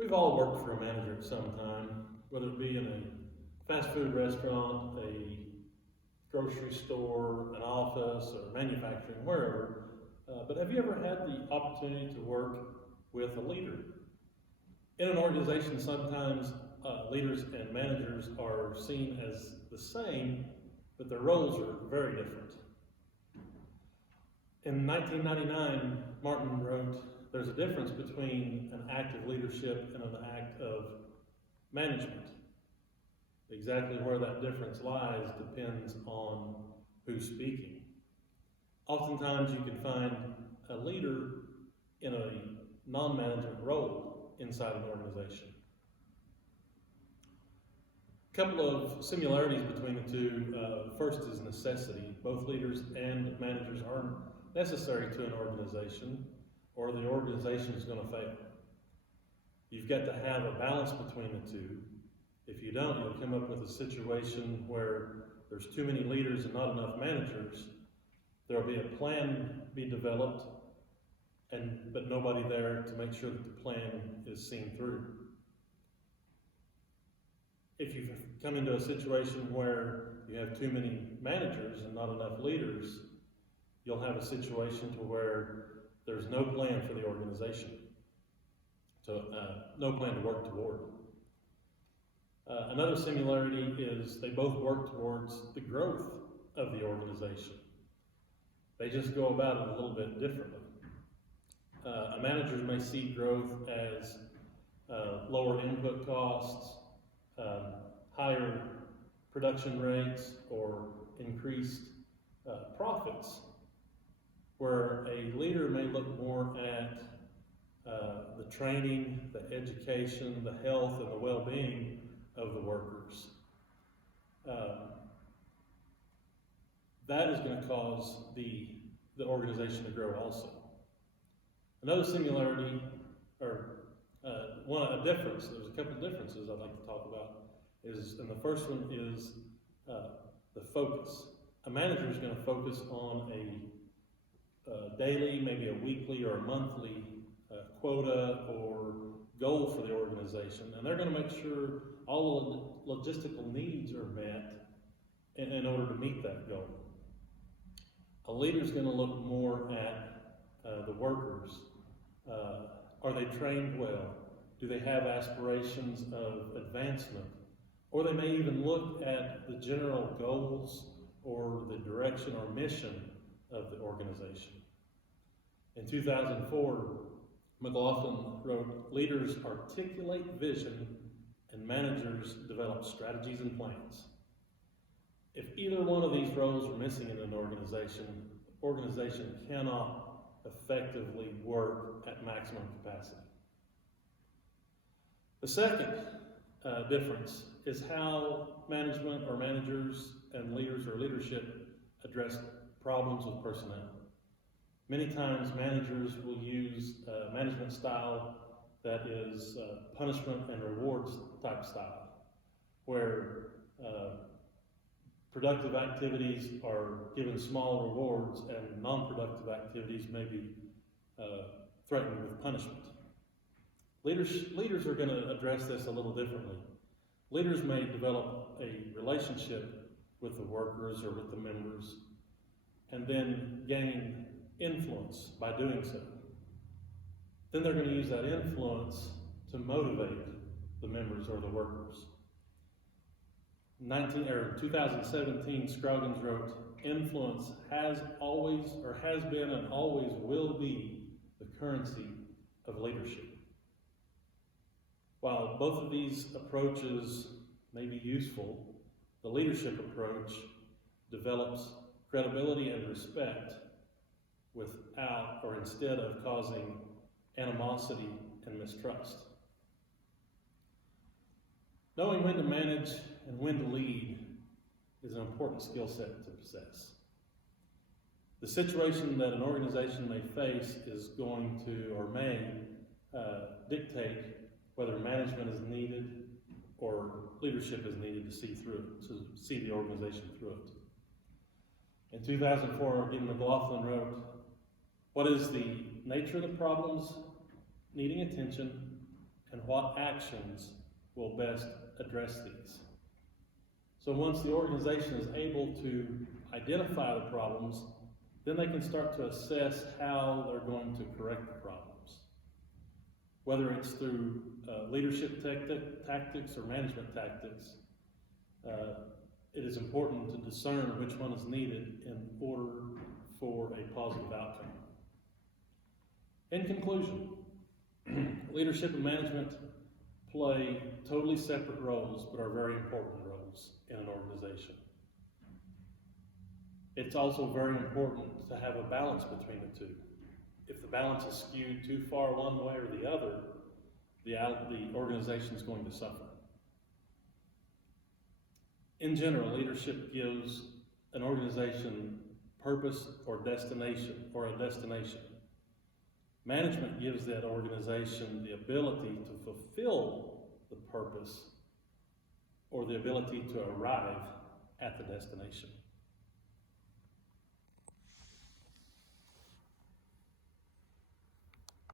We've all worked for a manager at some time, whether it be in a fast food restaurant, a grocery store, an office, or manufacturing, wherever. But have you ever had the opportunity to work with a leader? In an organization, sometimes leaders and managers are seen as the same, but their roles are very different. In 1999, Martin wrote, "There's a difference between an act of leadership and an act of management. Exactly where that difference lies depends on who's speaking." Oftentimes you can find a leader in a non-management role inside an organization. A couple of similarities between the two. First is necessity. Both leaders and managers are necessary to an organization, or the organization is going to fail. You've got to have a balance between the two. If you don't, you'll come up with a situation where there's too many leaders and not enough managers. There'll be a plan be developed, but nobody there to make sure that the plan is seen through. If you come into a situation where you have too many managers and not enough leaders, you'll have a situation to where there's no plan for the organization, no plan to work toward. Another similarity is they both work towards the growth of the organization. They just go about it a little bit differently. A manager may see growth as lower input costs, higher production rates, or increased profits, where a leader may look more at the training, the education, the health, and the well-being of the workers. That is going to cause the organization to grow also. Another similarity, or a difference, there's a couple of differences I'd like to talk about, and the first one is the focus. A manager is going to focus on a daily, maybe a weekly or a monthly quota or goal for the organization, and they're going to make sure all the logistical needs are met in order to meet that goal. A leader is going to look more at the workers. Are they trained well? Do they have aspirations of advancement? Or they may even look at the general goals or the direction or mission of the organization. In 2004, McLaughlin wrote, "Leaders articulate vision and managers develop strategies and plans." If either one of these roles are missing in an organization, the organization cannot effectively work at maximum capacity. The second difference is how management or managers and leaders or leadership address problems with personnel. Many times managers will use a management style that is punishment and rewards type style, where productive activities are given small rewards and non-productive activities may be threatened with punishment. Leaders are going to address this a little differently. Leaders may develop a relationship with the workers or with the members and then gain influence by doing so. Then they're going to use that influence to motivate the members or the workers. 2017, Scroggins wrote, "Influence has been and always will be the currency of leadership." While both of these approaches may be useful, the leadership approach develops credibility and respect without or instead of causing animosity and mistrust. Knowing when to manage and when to lead is an important skill set to possess. The situation that an organization may face is going to or may dictate whether management is needed or leadership is needed to see the organization through it. In 2004, Dean McLaughlin wrote, "What is the nature of the problems needing attention and what actions will best address these. So once the organization is able to identify the problems, then they can start to assess how they're going to correct the problems. Whether it's through leadership tactics or management tactics, it is important to discern which one is needed in order for a positive outcome. In conclusion, leadership and management play totally separate roles, but are very important roles in an organization. It's also very important to have a balance between the two. If the balance is skewed too far one way or the other, the organization is going to suffer. In general, leadership gives an organization purpose or destination, or a destination. Management gives that organization the ability to fulfill the purpose or the ability to arrive at the destination.